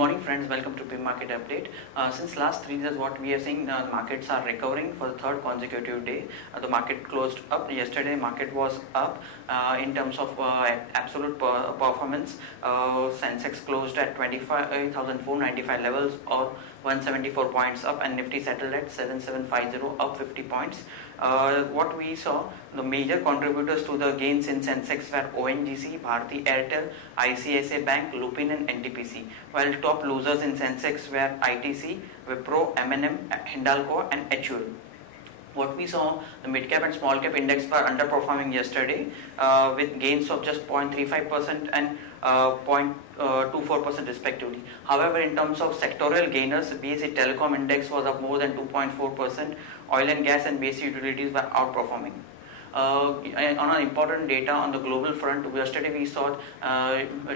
morning friends, welcome to PIM Market Update. Since last 3 days what we are seeing, markets are recovering for the third consecutive day. The market closed up. Yesterday market was up in terms of absolute performance. Sensex closed at 25,495 levels or 174 points up, and Nifty settled at 7750 up 50 points. What we saw, the major contributors to the gains in Sensex were ONGC, Bharti Airtel, ICICI Bank, Lupin and NTPC, while top losers in Sensex were ITC, Wipro, M&M, Hindalco and HUL. What we saw, the mid cap and small cap index were underperforming yesterday with gains of just 0.35% and 0.24% respectively. However, in terms of sectoral gainers, BSE Telecom index was up more than 2.4%. Oil and gas and basic utilities were outperforming. And on an important data on the global front, yesterday we saw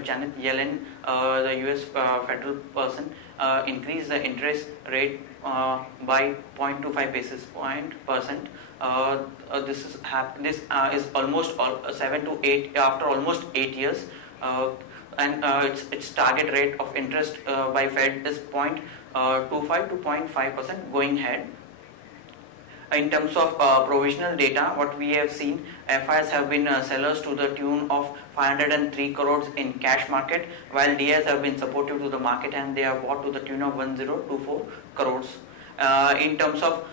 Janet Yellen, the US federal person, increase the interest rate by 0.25 basis percent. This is almost 7 to 8 after almost 8 years, and its target rate of interest by Fed is 0.25 to 0.5% going ahead. In terms of provisional data, what we have seen, FIs have been sellers to the tune of 503 crores in cash market, while DIs have been supportive to the market and they have bought to the tune of 1024 crores. In terms of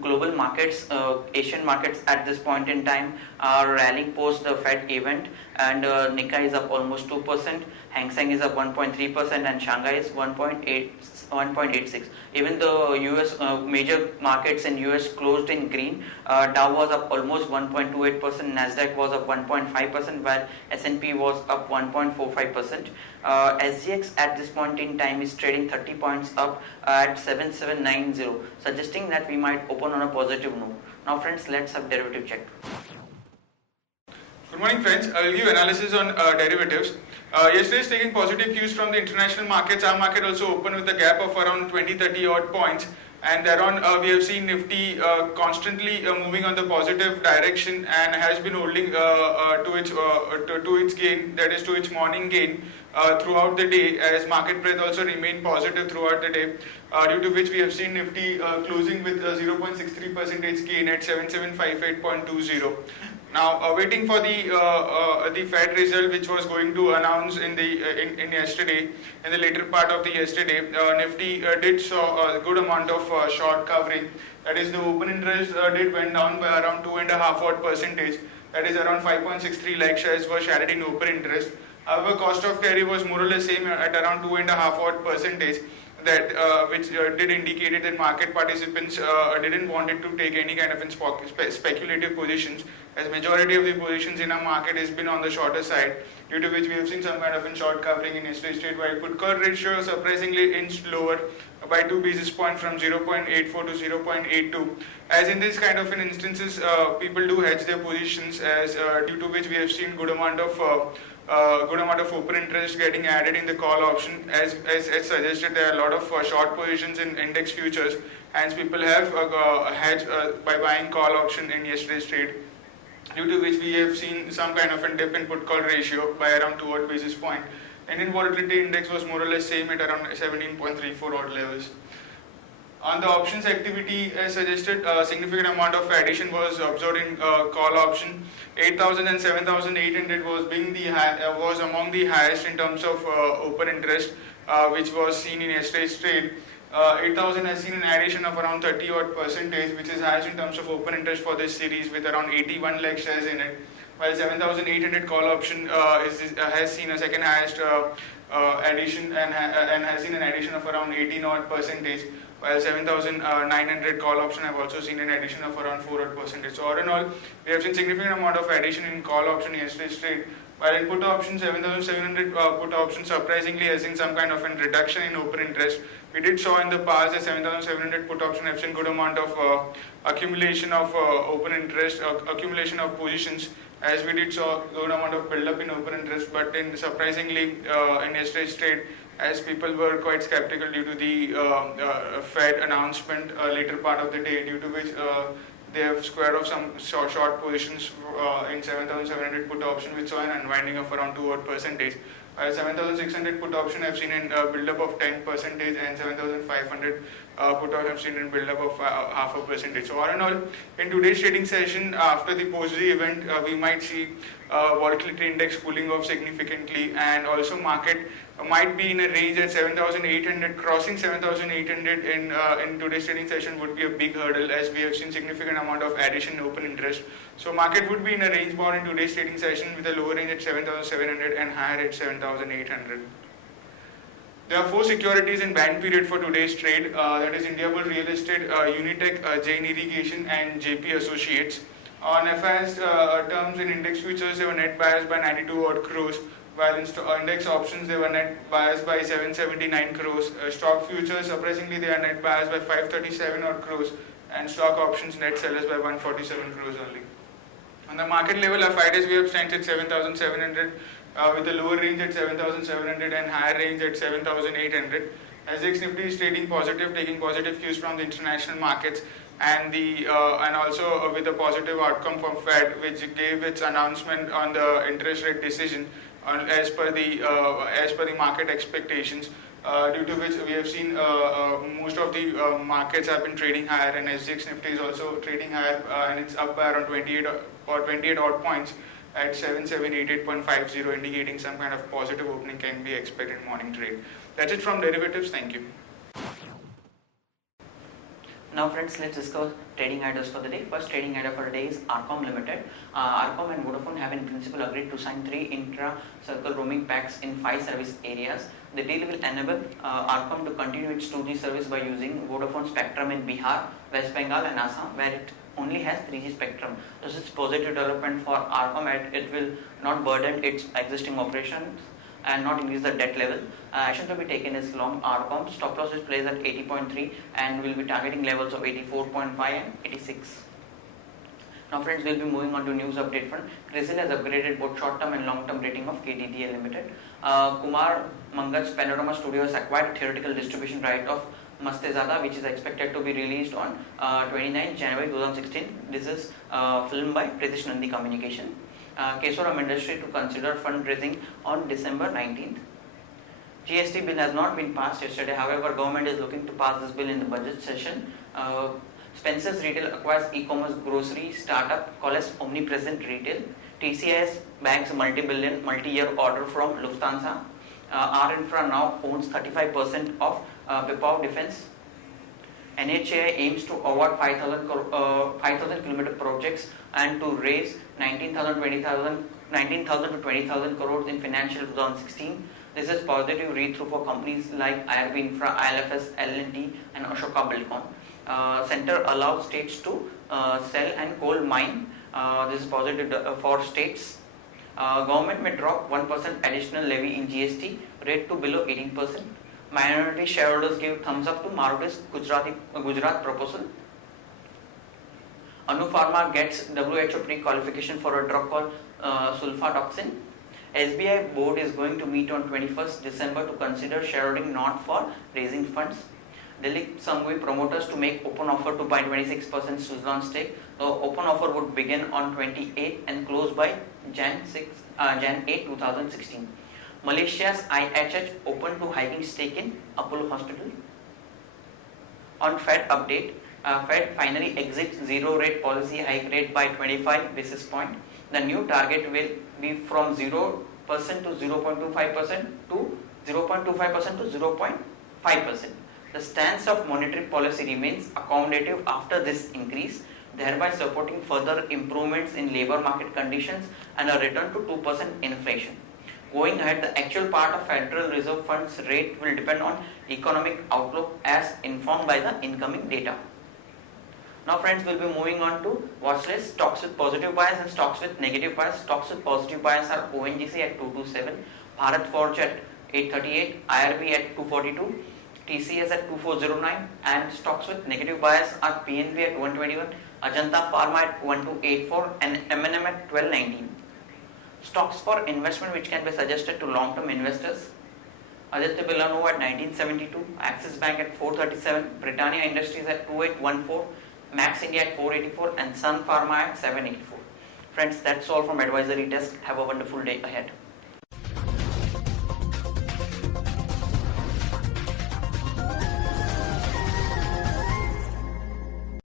global markets, Asian markets at this point in time are rallying post the Fed event, and Nikkei is up almost 2%, Hang Seng is up 1.3% and Shanghai is 1.86. Even the US major markets in US closed in green. Dow was up almost 1.28%, Nasdaq was up 1.5%, while S&P was up 1.45%. SGX at this point in time is trading 30 points up at 7790, suggesting that we might open on a positive note. Now friends, let's have derivative check. Good morning friends, I will give analysis on derivatives. Yesterday is taking positive cues from the international markets. Our market also opened with a gap of around 20-30 odd points, and thereon we have seen Nifty constantly moving on the positive direction and has been holding to its gain, that is to its morning gain throughout the day, as market breadth also remained positive throughout the day, due to which we have seen Nifty closing with 0.63% gain at 7758.20. Now, waiting for the Fed result, which was going to announce in yesterday, in the later part of the yesterday, Nifty did saw a good amount of short covering. That is, the open interest did went down by around 2.5%. That is around 5.63 lakh shares were shared in open interest. However, cost of carry was more or less same at around 2.5%. That which did indicate that market participants didn't wanted to take any kind of speculative positions, as majority of the positions in our market has been on the shorter side, due to which we have seen some kind of short covering in yesterday's trade, while put call ratio surprisingly inched lower by 2 basis points from 0.84 to 0.82. As in this kind of instances, people do hedge their positions, as due to which we have seen good amount of open interest getting added in the call option. As suggested, there are a lot of short positions in index futures, hence people have hedged by buying call option in yesterday's trade, due to which we have seen some kind of a dip in put call ratio by around 2 odd basis point. Indian volatility index was more or less same at around 17.34 odd levels. On the options activity, as suggested, a significant amount of addition was observed in call option. 8,000 and 7,800 was among the highest in terms of open interest, which was seen in yesterday's trade. 8,000 has seen an addition of around 30 odd percentage, which is highest in terms of open interest for this series, with around 81 lakh shares in it. While 7,800 call option has seen a second highest addition and has seen an addition of around 18 odd percentage. While 7,900 call option have also seen an addition of around 4 odd percentage. So all in all, we have seen significant amount of addition in call option yesterday's trade. While in put option, 7,700 put option surprisingly has seen some kind of a reduction in open interest. We did saw in the past that 7,700 put option have seen good amount of accumulation of open interest, accumulation of positions, as we did saw good amount of build up in open interest. But in surprisingly in yesterday's trade, as people were quite skeptical due to the Fed announcement later part of the day, due to which they have squared off some short positions in 7,700 put option, which saw an unwinding of around 2 odd percentage. 7,600 put option I've seen in build-up of 10% and 7,500 put option I've seen in build-up of 0.5%. So all in all, in today's trading session, after the post-day event, we might see volatility index cooling off significantly, and also market might be in a range at 7,800. Crossing 7,800 in today's trading session would be a big hurdle, as we have seen significant amount of addition in open interest. So market would be in a range bound in today's trading session with a lower range at 7,700 and higher at 7,800. There are 4 securities in ban period for today's trade. That is Indiabull Real Estate, Unitech, Jain Irrigation, and JP Associates. On FIS terms, in index futures, they were net buyers by 92 odd crores. While in index options, they were net buyers by 779 crores. Stock futures, surprisingly, they are net buyers by 537 odd crores, and stock options net sellers by 147 crores only. On the market level, our 5 days we have stands at 7,700 with a lower range at 7,700 and higher range at 7,800. SGX Nifty is trading positive, taking positive cues from the international markets, and also with a positive outcome from Fed, which gave its announcement on the interest rate decision as per the market expectations, due to which we have seen most of the markets have been trading higher, and SGX Nifty is also trading higher, and it's up by around 28 odd points at 7788.50, indicating some kind of positive opening can be expected in morning trade. That's it from derivatives. Thank you. Now friends, let's discuss trading ideas for the day. First trading idea for the day is Arcom Limited. Arcom and Vodafone have in principle agreed to sign 3 intra-circle roaming packs in 5 service areas. The deal will enable Arcom to continue its 2G service by using Vodafone spectrum in Bihar, West Bengal and Assam, where it only has 3G spectrum. This is positive development for Arcom, and it will not burden its existing operations and not increase the debt level. Action to be taken is long Arcom. Stop loss is placed at 80.3 and will be targeting levels of 84.5 and 86. Now friends, we'll be moving on to news update front. CRISIL has upgraded both short-term and long-term rating of KDDL Limited. Kumar Mangal's Panorama Studio has acquired theoretical distribution right of Mastezada, which is expected to be released on 29 January 2016. This is filmed by Pritish Nandi Communication. Kesoram Industry to consider fundraising on December 19th. GST bill has not been passed yesterday. However, government is looking to pass this bill in the budget session. Spencer's Retail acquires e-commerce grocery startup called as Omnipresent Retail. TCS bags multi-year order from Lufthansa. R Infra now owns 35% of Pipao Defense. NHAI aims to award 5,000 kilometer projects and to raise 19,000 to 20,000 crores in financial 2016. This is positive read-through for companies like IRB Infra, ILFS, L&T and Ashoka Buildcon. Center allows states to sell and coal mine. This is positive for states. Government may drop 1% additional levy in GST rate to below 18%. Minority shareholders give thumbs up to Maruti's Gujarat proposal. Anu Pharma gets WHO pre-qualification for a drug called sulfadoxine. SBI board is going to meet on 21st December to consider shareholding not for raising funds. Delhi Samgui promoters to make open offer to buy 26% Suzlon stake. The open offer would begin on 28 and close by Jan 8, 2016. Malaysia's IHH open to hiking stake in Apollo Hospital. On Fed update, Fed finally exits zero rate policy hike rate by 25 basis point. The new target will be from 0% to 0.25% to 0.25% to 0.5%. The stance of monetary policy remains accommodative after this increase, thereby supporting further improvements in labor market conditions and a return to 2% inflation. Going ahead, the actual part of Federal Reserve Funds rate will depend on economic outlook as informed by the incoming data. Now friends, we'll be moving on to watch list. Stocks with positive bias and stocks with negative bias. Stocks with positive bias are ONGC at 227, Bharat Forge at 838, IRB at 242, TCS at 2409, and stocks with negative bias are PNB at 121, Ajanta Pharma at 1284 and M&M at 1219. Stocks for investment which can be suggested to long-term investors: Aditya Birla Nova at 1972, Axis Bank at 437, Britannia Industries at 2814, Max India at 484 and Sun Pharma at 784. Friends, that's all from Advisory Desk. Have a wonderful day ahead.